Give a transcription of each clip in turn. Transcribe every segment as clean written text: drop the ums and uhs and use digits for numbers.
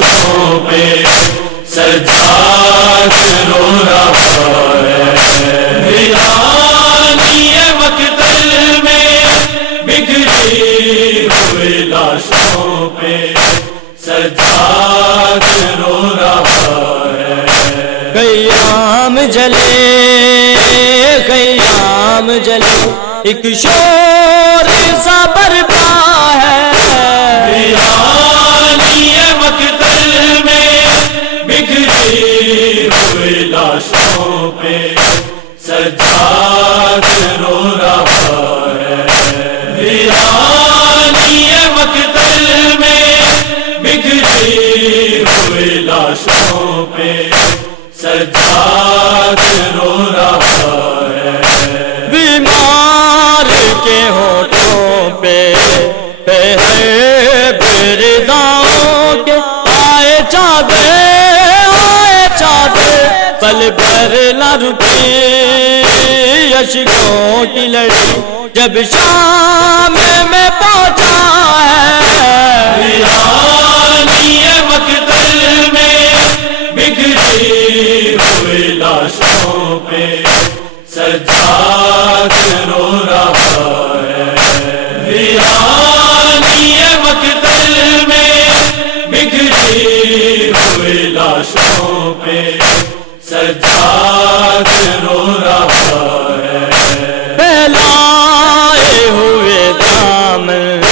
لاشوں پہ سجاد رو رہا ہے، ویرانی مقتل میں بکھری ہوئی لاشوں پہ سجاد رو رہا ہے۔ خیام جلے خیام جلے ایک شور سا برپا ہے، ویرانی مقتل میں بکھری ہوئی لاشوں پہ سجاد رو رہا ہے، ویرانی مقتل میں بکھری ہوئی لاشوں پہ سجاد رو رہا ہے۔ بیمار کے ہونٹوں پہ برداؤں کے آئے چادر پل پر نہ رکی اشکوں کی لڑی جب شام میں پہنچا ہے، ویرانی مقتل میں بکھری ہوئی لاشوں پہ سجاد رو رہا ہے، ویرانی مقتل میں بکھری ہوئی لاشوں پہ سجاد رو رہا ہے۔ پھیلائے ہوئے دامن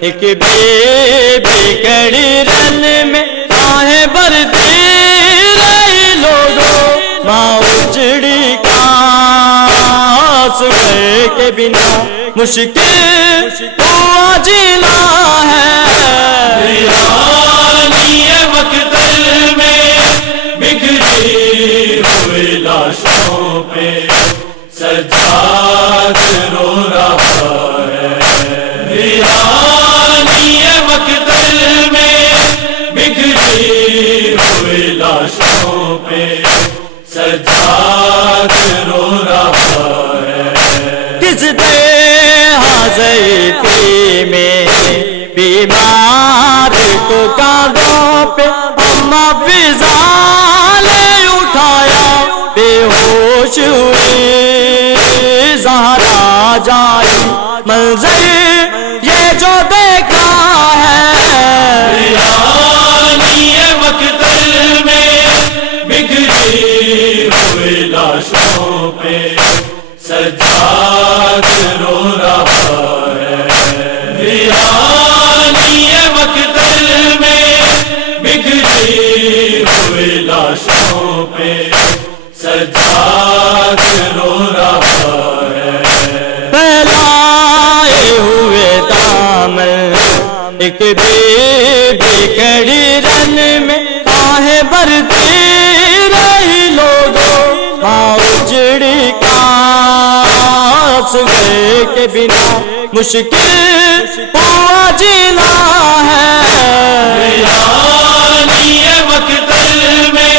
ایک بے کڑی رن میں آہیں بھرتی رہی لوگوں، ماں اجڑی کاس گئے کے بنا مشکل ہوا جینا ہے، ویرانی مقتل میں بکھری ہوئی لاشوں پہ سجاد رو رہا ہے، ویرانی مقتل میں بکھری ہوئی لاشوں پہ سجاد رو رہا ہے۔ کس ضعیفی میں بیمار کو کاندھوں پہ اماں فضا نے اٹھایا، بے ہوش ہوئی زہرا جائی منظر یہ جو دیکھا ہے، ویرانی مقتل میں بکھری ہوئی لاشوں پہ سجاد رو رہا ہے، ویرانی مقتل میں بکھری ہوئی لاشوں پہ سجاد رو رہا ہے۔ پھیلائے ہوئے دامن ایک بے کڑی رن میں آہیں بھرتی رہی لوگوں، ماں اجڑی کاس گئے کے بنا مشکل ہوا جینا ہے، ویرانی مقتل میں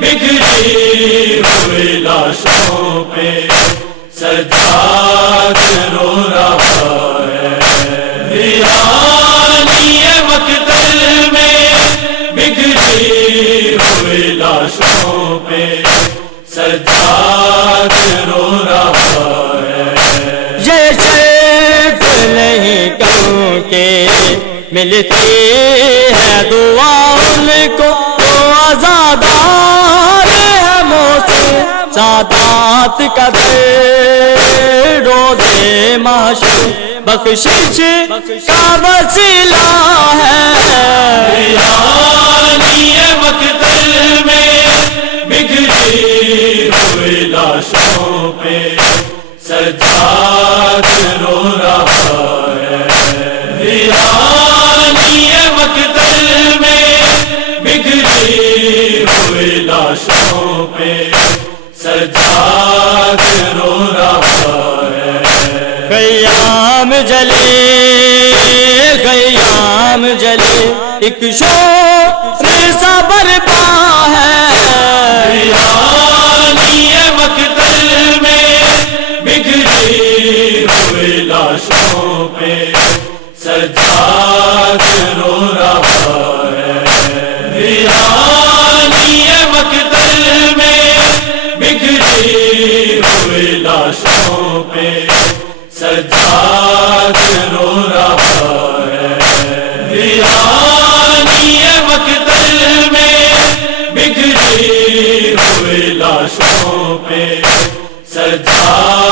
بکھری ہوئی لاشوں پہ سجاد رو رہا ہے، ویرانی مقتل میں بکھری ہوئی لاشوں پہ سجاد رو رہا ہے۔ یہ شرف نہیں کہوں کہ ملتی ہے دعا ان کو جو آزادار ہے موسم سادات کا در روزے معاشر بخشش کا وسیلہ ہے، ویرانی مقتل میں بکھری ہوئی لاشوں پہ سجاد رو رہا ہے، ویرانی مقتل میں بکھری ہوئی لاشوں پہ سجاد رو رہا ہے۔ خیام جلے خیام جلے ایک شور سا برپا ہے، ویرانی مقتل میں بکھری ہوئی لاشوں پہ سجاد رو رہا ہے۔ سجاد رو رہا ہے، ویرانی مقتل میں بکھری ہوئی لاشوں پہ سجاد